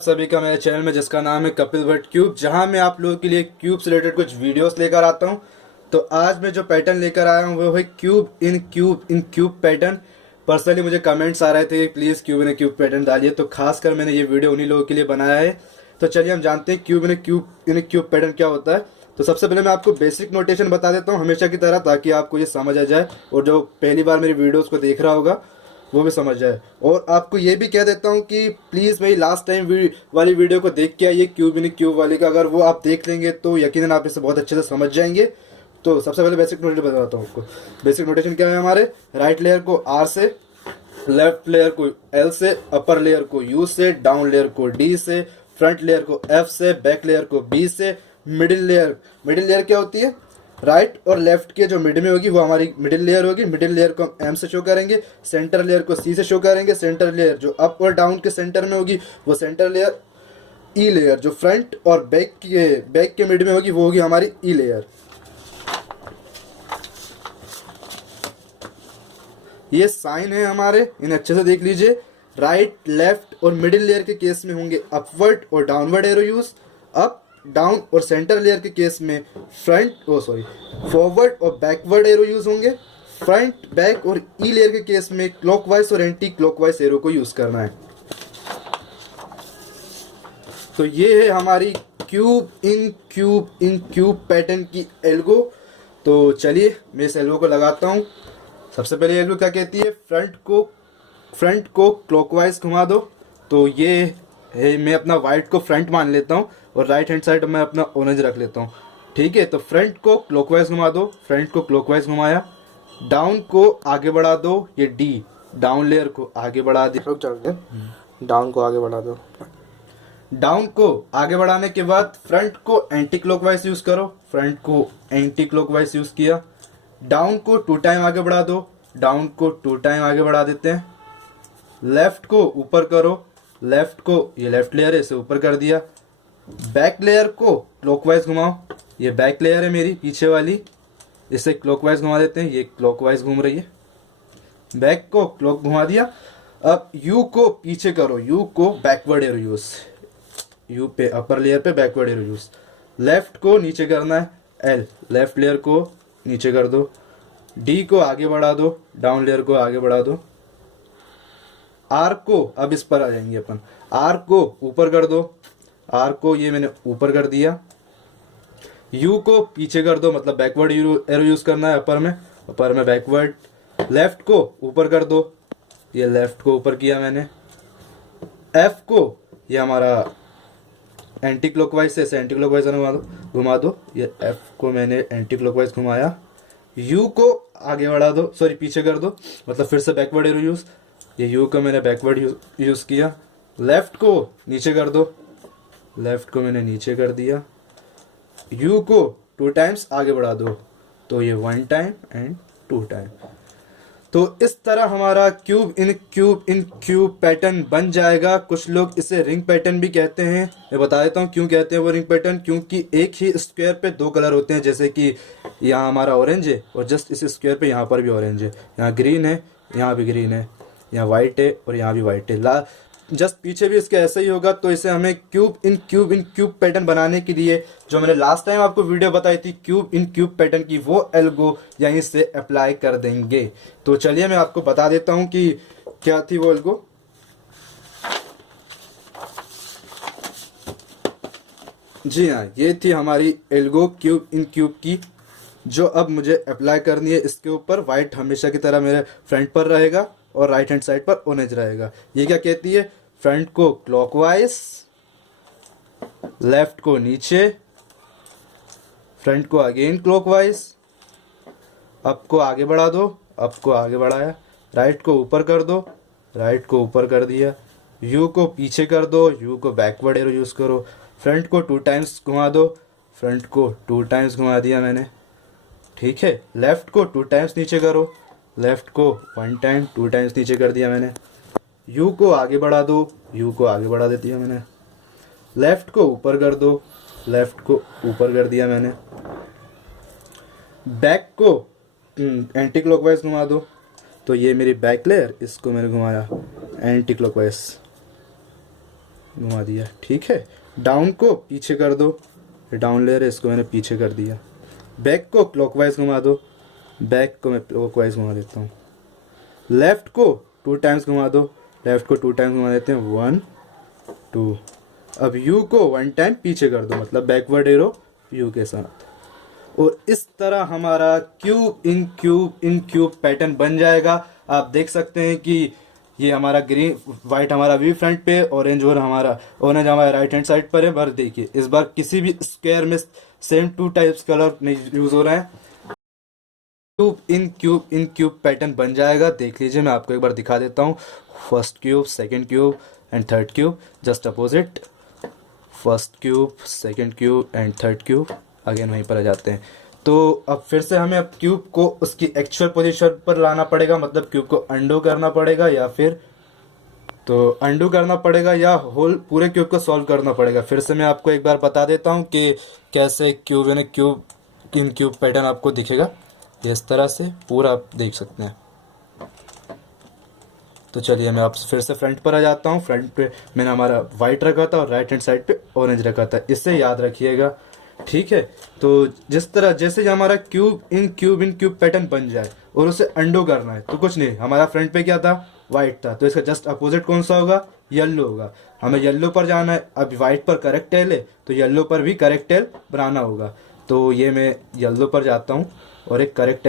सभी का मेरे चैनल में, जिसका नाम है कपिल भट्ट क्यूब, जहां मैं आप लोगों के लिए क्यूब से रिलेटेड कुछ वीडियोस लेकर आता हूं। तो आज मैं जो पैटर्न लेकर आया हूं वो है cube in cube pattern. Personally मुझे कमेंट्स आ रहे थे कि प्लीज़ क्यूब पैटर्न डालिए, तो खासकर मैंने ये वीडियो उन्हीं लोगों के लिए बनाया है। तो चलिए हम जानते हैं क्यूब इन क्यूब पैटर्न क्या होता है। तो सबसे पहले मैं आपको बेसिक नोटेशन बता देता हूँ हमेशा की तरह, ताकि आपको ये समझ आ जाए और जो पहली बार मेरी वीडियोस को देख रहा होगा वो भी समझ जाए। और आपको ये भी कह देता हूँ कि प्लीज़ भाई लास्ट टाइम वाली वीडियो को देख के आइए, क्यूब इन क्यूब वाली का। अगर वो आप देख लेंगे तो यकीनन आप इसे बहुत अच्छे से समझ जाएंगे। तो सबसे पहले बेसिक नोटेशन बताता हूँ आपको। बेसिक नोटेशन क्या है हमारे, राइट लेयर को आर से, लेफ्ट लेयर को एल से, अपर लेयर को यू से, डाउन लेयर को डी से, फ्रंट लेयर को एफ से, बैक लेयर को बी से, मिडिल लेयर क्या होती है, राइट और लेफ्ट के जो मिड में होगी वो हमारी मिडिल लेयर होगी। मिडिल लेयर को हम एम से शो करेंगे, सेंटर लेयर को सी से शो करेंगे। सेंटर लेयर जो अप और डाउन के सेंटर में होगी वो सेंटर लेयर। ई लेयर जो फ्रंट और बैक के मिड में होगी वो होगी हमारी ई लेयर। ये साइन है हमारे, इन्हें अच्छे से देख लीजिए। राइट, लेफ्ट और मिडिल लेयर के केस में होंगे अपवर्ड और downward arrow use. Up, down और सेंटर लेयर के केस में फॉरवर्ड और बैकवर्ड एरो यूज होंगे। फ्रंट, बैक और ई लेयर के केस में क्लॉकवाइज और एंटी क्लॉकवाइज एरो को यूज करना है। तो ये है हमारी क्यूब पैटर्न की एल्गो। तो चलिए मैं इस एल्गो को लगाता हूँ। सबसे पहले एल्गो क्या कहती है, फ्रंट को क्लॉकवाइज घुमा दो। तो ये है, मैं अपना वाइट को फ्रंट मान लेता हूँ और राइट हैंड साइड मैं अपना ऑरेंज रख लेता हूँ। ठीक है, तो फ्रंट को क्लॉकवाइज घुमा दो, फ्रंट को क्लॉकवाइज घुमाया। डाउन को आगे बढ़ा दो, ये डी, डाउन लेयर को आगे बढ़ा दिया। रुक जाओ, डाउन को आगे बढ़ा दो। डाउन को आगे बढ़ाने के बाद फ्रंट को एंटी क्लॉकवाइज यूज करो, फ्रंट को एंटी क्लॉकवाइज यूज किया। डाउन को 2 टाइम आगे बढ़ा दो, डाउन को 2 टाइम आगे बढ़ा देते हैं। लेफ्ट को ऊपर करो, लेफ्ट को, ये लेफ्ट लेयर है इसे ऊपर कर दिया। बैक लेयर को क्लॉकवाइज घुमाओ, ये बैक लेयर है मेरी पीछे वाली, इसे क्लॉकवाइज घुमा देते हैं, ये क्लॉकवाइज घूम रही है। बैक को क्लॉक घुमा दिया। अब यू को पीछे करो, यू को बैकवर्ड एरो यूज, यू पे अपर लेयर पे बैकवर्ड एरो यूज। लेफ्ट को नीचे करना है, एल, लेफ्ट लेयर को नीचे कर दो। डी को आगे बढ़ा दो, डाउन लेयर को आगे बढ़ा दो। आर को, अब इस पर आ जाएंगे अपन, आर को ऊपर कर दो, आर को ये मैंने ऊपर कर दिया। यू को पीछे कर दो, मतलब बैकवर्ड एरो यूज करना है अपर में बैकवर्ड। लेफ्ट को ऊपर कर दो, ये लेफ्ट को ऊपर किया मैंने। एफ को, ये हमारा एंटी क्लॉकवाइज से एंटी क्लॉकवाइज घुमा दो, ये एफ को मैंने एंटी क्लॉकवाइज घुमाया। यू को आगे बढ़ा दो, सॉरी पीछे कर दो, मतलब फिर से बैकवर्ड एरो यूज, ये यू को मैंने बैकवर्ड यूज किया। लेफ्ट को नीचे कर दो, लेफ्ट को मैंने नीचे कर दिया। यू को 2 टाइम्स आगे बढ़ा दो, तो ये 1 टाइम एंड 2 टाइम। तो इस तरह हमारा क्यूब इन क्यूब पैटर्न बन जाएगा। कुछ लोग इसे रिंग पैटर्न भी कहते हैं। मैं बता देता हूँ क्यों कहते हैं वो रिंग पैटर्न, क्योंकि एक ही स्क्वायर पे 2 कलर होते हैं। जैसे कि यहाँ हमारा ऑरेंज है और जस्ट इस स्क्वायर पे यहाँ पर भी ऑरेंज है, यहाँ ग्रीन है, यहाँ भी ग्रीन है, यहाँ वाइट है और यहाँ भी वाइट है। जस्ट पीछे भी इसका ऐसा ही होगा। तो इसे हमें क्यूब इन क्यूब पैटर्न बनाने के लिए, जो मैंने लास्ट टाइम आपको वीडियो बताई थी क्यूब इन क्यूब पैटर्न की, वो एल्गो यहीं से अप्लाई कर देंगे। तो चलिए मैं आपको बता देता हूं कि क्या थी वो एल्गो। जी हाँ, ये थी हमारी एल्गो क्यूब इन क्यूब की, जो अब मुझे अप्लाई करनी है। इसके ऊपर वाइट हमेशा की तरह मेरे फ्रंट पर रहेगा और राइट हैंड साइड पर ऑरेंज रहेगा। ये क्या कहती है, फ्रंट को क्लॉकवाइज, लेफ्ट को नीचे, फ्रंट को अगेन क्लॉकवाइज, अप को आगे बढ़ा दो, अप को आगे बढ़ाया। राइट को ऊपर कर दो, राइट को ऊपर कर दिया। यू को पीछे कर दो, यू को बैकवर्ड एरो यूज करो। फ्रंट को 2 टाइम्स घुमा दो, फ्रंट को 2 टाइम्स घुमा दिया मैंने। ठीक है, लेफ्ट को 2 टाइम्स नीचे करो, लेफ्ट को 1 टाइम 2 टाइम्स नीचे कर दिया मैंने। यू को आगे बढ़ा दो, यू को आगे बढ़ा देती है मैंने। लेफ्ट को ऊपर कर दो, लेफ्ट को ऊपर कर दिया मैंने। बैक को एंटी क्लॉकवाइज घुमा दो, तो ये मेरी बैक लेयर, इसको मैंने घुमाया एंटी क्लॉकवाइज। घुमा दिया, ठीक है। डाउन को पीछे कर दो, डाउन लेयर है इसको मैंने पीछे कर दिया। बैक को क्लॉकवाइज घुमा दो, बैक को मैं क्लॉकवाइज घुमा देता हूँ। लेफ्ट को 2 टाइम्स घुमा दो, लेफ्ट को 2 टाइम्स घुमा देते हैं, 1 2। अब यू को 1 टाइम पीछे कर दो, मतलब बैकवर्ड एरो यू के साथ। और इस तरह हमारा क्यूब इन क्यूब पैटर्न बन जाएगा। आप देख सकते हैं कि ये हमारा ग्रीन वाइट हमारा वी फ्रंट पे, ऑरेंज हमारा राइट हैंड साइड पर है। पर देखिए इस बार किसी भी स्क्वायर में सेम 2 टाइप्स कलर नहीं यूज हो रहा है। क्यूब इन क्यूब पैटर्न बन जाएगा। देख लीजिए, मैं आपको एक बार दिखा देता हूँ। First cube, second cube and third cube, just opposite. First cube, second cube and third cube, again वहीं पर आ जाते हैं। तो अब फिर से हमें अब क्यूब को उसकी एक्चुअल पोजीशन पर लाना पड़ेगा, मतलब क्यूब को अंडू करना पड़ेगा या फिर तो अंडू करना पड़ेगा या होल पूरे क्यूब को सॉल्व करना पड़ेगा। फिर से मैं आपको एक बार बता देता हूँ कि कैसे क्यूब इन क्यूब पैटर्न आपको दिखेगा। इस तरह से पूरा आप देख सकते हैं। तो चलिए मैं आप फिर से फ्रंट पर आ जाता हूँ। फ्रंट पे मैंने हमारा वाइट रखा था और राइट हैंड साइड पे ऑरेंज रखा था, इससे याद रखिएगा, ठीक है। तो जिस तरह जैसे ही हमारा क्यूब इन क्यूब पैटर्न बन जाए और उसे अंडो करना है, तो कुछ नहीं, हमारा फ्रंट पे क्या था, वाइट था, तो इसका जस्ट अपोजिट कौन सा होगा, येलो होगा। हमें येलो पर जाना है। अब वाइट पर करेक्ट टेल है तो येलो पर भी करेक्ट टेल बनाना होगा। तो ये मैं येलो पर जाता हूँ और एक करेक्ट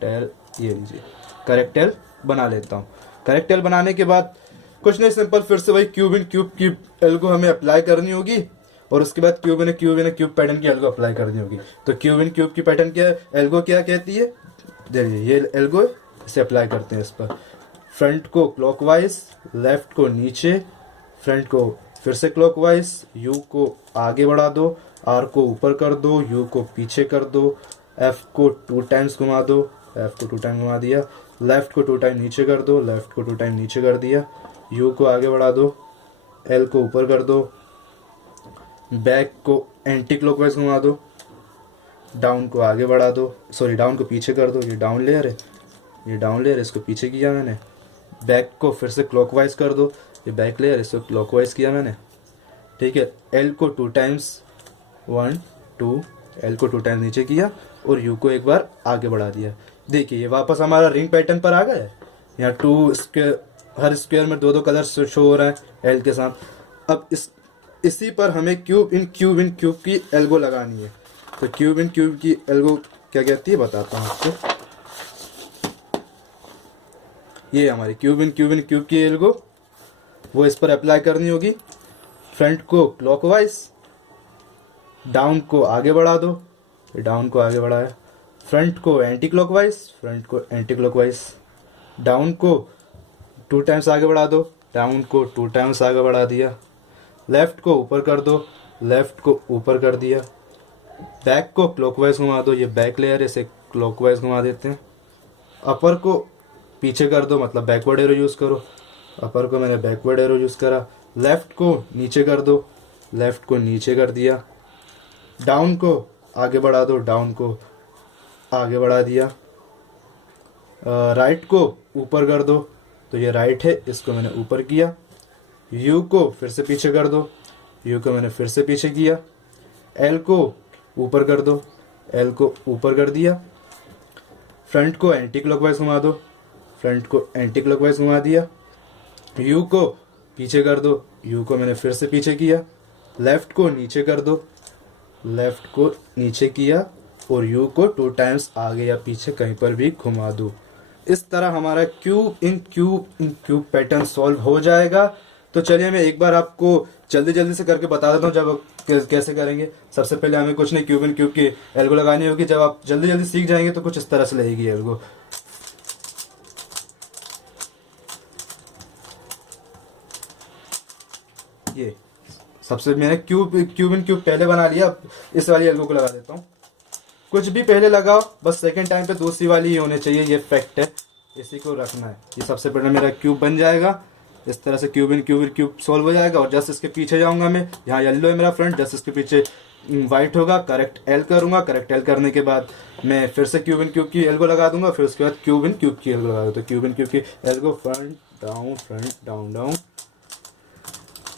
टेल ये लीजिए, करेक्ट टेल बना लेता हूँ। करेक्ट टेल बनाने के बाद कुछ नहीं, सिंपल फिर से वही क्यूब इन क्यूब की एल्गो हमें अप्लाई करनी होगी और उसके बाद क्यूब इन क्यूब पैटर्न की एल्गो अप्लाई करनी होगी। तो क्यूब इन क्यूब की पैटर्न की एल्गो क्या कहती है, देखिए ये एल्गो, इसे अप्लाई करते हैं इस पर। फ्रंट को क्लॉकवाइज, लेफ्ट को नीचे, फ्रंट को फिर से क्लॉकवाइज, यू को आगे बढ़ा दो, आर को ऊपर कर दो, यू को पीछे कर दो, एफ को 2 टाइम्स घुमा दो, एफ को 2 टाइम घुमा दिया, लेफ्ट को 2 टाइम नीचे कर दो, लेफ्ट को 2 टाइम नीचे कर दिया, यू को आगे बढ़ा दो, एल को ऊपर कर दो, बैक को एंटी क्लॉकवाइज घुमा दो, डाउन को आगे बढ़ा दो, सॉरी डाउन को पीछे कर दो, ये डाउन लेयर है, ये डाउन लेयर, इसको पीछे किया मैंने। बैक को फिर से क्लॉकवाइज कर दो, ये बैक लेयर, इसको क्लॉकवाइज किया मैंने, ठीक है। एल को 2 टाइम्स 1 2, एल को 2 टाइम्स नीचे किया और यू को एक बार आगे बढ़ा दिया। देखिए ये वापस हमारा रिंग पैटर्न पर आ गया है। यहाँ 2 स्क्वायर, हर स्क्वायर में 2 कलर शो हो रहा है एल के साथ। अब इसी पर हमें क्यूब इन क्यूब की एल्गो लगानी है। तो क्यूब इन क्यूब की एल्गो क्या कहती है बताता हूँ आपको। ये हमारी क्यूब इन क्यूब की एल्गो, वो इस पर अप्लाई करनी होगी। फ्रंट को क्लॉकवाइज, डाउन को आगे बढ़ा दो, डाउन को आगे बढ़ाया। फ्रंट को एंटी क्लॉकवाइज, डाउन को 2 टाइम्स आगे बढ़ा दो, डाउन को 2 टाइम्स आगे बढ़ा दिया। लेफ्ट को ऊपर कर दो, लेफ्ट को ऊपर कर दिया। बैक को क्लॉकवाइज घुमा दो, ये बैक लेयर है, इसे क्लॉकवाइज घुमा देते हैं। अपर को पीछे कर दो, मतलब बैकवर्ड एरो यूज़ करो। अपर को मैंने बैकवर्ड एरो यूज़ करा। लेफ्ट को नीचे कर दो, लेफ्ट को नीचे कर दिया। डाउन को आगे बढ़ा दो, डाउन को आगे बढ़ा दिया। राइट को ऊपर कर दो, तो ये राइट है, इसको मैंने ऊपर किया। यू को फिर से पीछे कर दो, यू को मैंने फिर से पीछे किया। एल को ऊपर कर दो, एल को ऊपर कर दिया। फ्रंट को एंटी क्लॉकवाइज घुमा दो, फ्रंट को एंटी क्लॉकवाइज घुमा दिया। यू को पीछे कर दो, यू को मैंने फिर से पीछे किया। लेफ्ट को नीचे कर दो, लेफ्ट को नीचे किया और यू को 2 टाइम्स आगे या पीछे कहीं पर भी घुमा दो। इस तरह हमारा cube in cube pattern solve हो जाएगा। तो चलिए मैं एक बार आपको जल्दी से करके बता देता हूँ जब कैसे करेंगे। सबसे पहले हमें कुछ नहीं, क्यूब इन क्यूब की एल्गो लगानी होगी। जब आप जल्दी सीख जाएंगे तो कुछ इस तरह से लगेगी एल्गो। ये सबसे मैंने क्यूब इन क्यूब पहले बना लिया, अब इस वाली एल्गो को लगा देता हूँ। कुछ भी पहले लगाओ, बस सेकंड टाइम पे दूसरी वाली ही होनी चाहिए, ये फैक्ट है, इसी को रखना है। ये सबसे पहले मेरा क्यूब बन जाएगा। इस तरह से क्यूब इन क्यूब सॉल्व हो जाएगा। और जस्ट इसके पीछे जाऊंगा मैं, यहाँ येलो है मेरा फ्रंट, जस्ट इसके पीछे वाइट होगा, करेक्ट एल करूंगा। करेक्ट एल करने के बाद मैं फिर से क्यूब इन क्यूब की एल्गो लगा दूंगा, फिर उसके बाद क्यूब इन क्यूब की एल्गो लगा दूंगा। तो क्यूब इन क्यूब की एल्गो फ्रंट डाउन डाउन,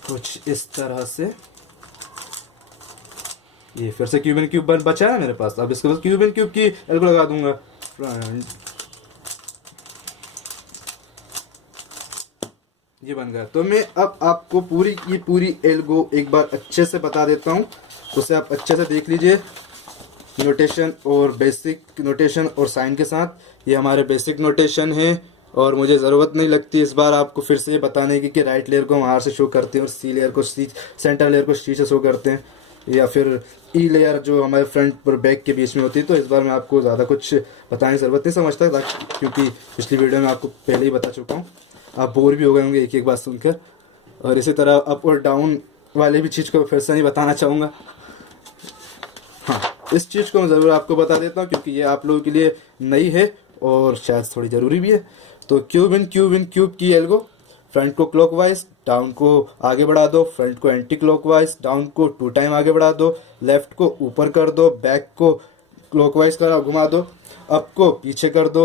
कुछ इस तरह से। ये फिर से क्यूब इन क्यूब बचा है मेरे पास। अब इसके बाद क्यूब इन क्यूब की एल्गो लगा दूंगा फ्रंट। ये बन गया। तो मैं अब आपको पूरी एल्गो एक बार अच्छे से बता देता हूँ, उसे आप अच्छे से देख लीजिए नोटेशन और बेसिक नोटेशन और साइन के साथ। ये हमारे बेसिक नोटेशन है और मुझे ज़रूरत नहीं लगती इस बार आपको फिर से ये बताने की कि राइट लेयर को हम आर से शो करते हैं और सी लेयर को सी, सेंटर लेयर को सी से शो करते हैं, या फिर ई लेयर जो हमारे फ्रंट और बैक के बीच में होती है। तो इस बार मैं आपको ज़्यादा कुछ बताने की ज़रूरत नहीं समझता, क्योंकि पिछली वीडियो में आपको पहले ही बता चुका हूँ। आप बोर भी हो गए होंगे एक एक बात सुनकर। और इसी तरह अप और डाउन वाले भी चीज़ को फिर से नहीं बताना चाहूँगा। हाँ, इस चीज़ को मैं ज़रूर आपको बता देता हूँ क्योंकि ये आप लोगों के लिए नई है और शायद थोड़ी ज़रूरी भी है। तो क्यूब इन क्यूब की एल्गो, फ्रंट को क्लॉकवाइज, डाउन को आगे बढ़ा दो, फ्रंट को एंटी क्लॉकवाइज, डाउन को 2 टाइम आगे बढ़ा दो, लेफ्ट को ऊपर कर दो, बैक को क्लॉकवाइज करा घुमा दो, अप को पीछे कर दो,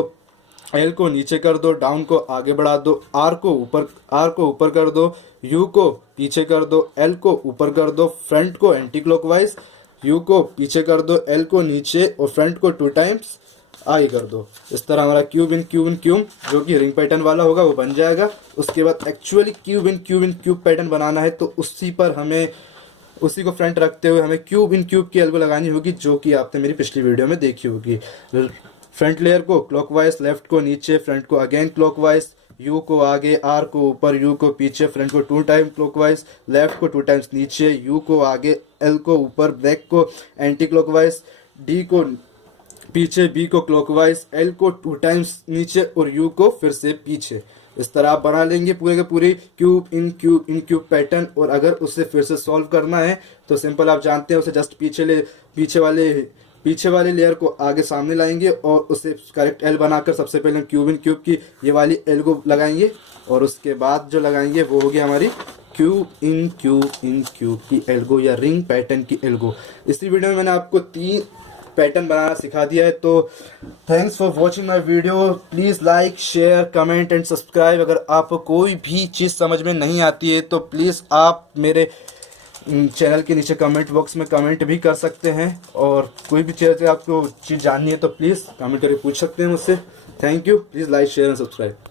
एल को नीचे कर दो, डाउन को आगे बढ़ा दो, आर को ऊपर कर दो, यू को पीछे कर दो, एल को ऊपर कर दो, फ्रंट को एंटी क्लॉकवाइज, यू को पीछे कर दो, एल को नीचे और फ्रंट को 2 टाइम्स आगे कर दो। इस तरह हमारा क्यूब इन क्यूब जो कि रिंग पैटर्न वाला होगा वो बन जाएगा। उसके बाद actually cube in cube pattern बनाना है तो उसी को फ्रंट रखते हुए हमें क्यूब इन क्यूब की एल्गो लगानी होगी, जो कि आपने मेरी पिछली वीडियो में देखी होगी। फ्रंट लेयर को क्लॉकवाइज, लेफ्ट को नीचे, फ्रंट को अगेन क्लॉकवाइज, यू को आगे, आर को ऊपर, यू को पीछे, फ्रंट को 2 टाइम क्लॉकवाइज, लेफ्ट को 2 टाइम्स नीचे, यू को आगे, एल को ऊपर, बैक को एंटी क्लॉकवाइज, डी को पीछे, बी को क्लॉकवाइज, एल को 2 टाइम्स नीचे और यू को फिर से पीछे। इस तरह आप बना लेंगे पूरे के पूरी क्यूब इन क्यूब पैटर्न। और अगर उसे फिर से सॉल्व करना है तो सिंपल आप जानते हैं, उसे जस्ट पीछे वाले लेयर को आगे सामने लाएंगे और उसे करेक्ट एल बनाकर सबसे पहले क्यूब इन क्यूब की ये वाली एल को लगाएंगे और उसके बाद जो लगाएंगे वो होगी हमारी क्यूब इन क्यूब की एल्गो या रिंग पैटर्न की एल्गो। इसी वीडियो में मैंने आपको 3 पैटर्न बनाना सिखा दिया है। तो thanks for watching my video. Please like, share, comment and subscribe. अगर आपको कोई भी चीज़ समझ में नहीं आती है तो प्लीज़ आप मेरे चैनल के नीचे कमेंट बॉक्स में कमेंट भी कर सकते हैं, और कोई भी चीज़ आपको जाननी है तो प्लीज़ कमेंट करके पूछ सकते हैं मुझसे। Thank you. Please like, share and subscribe.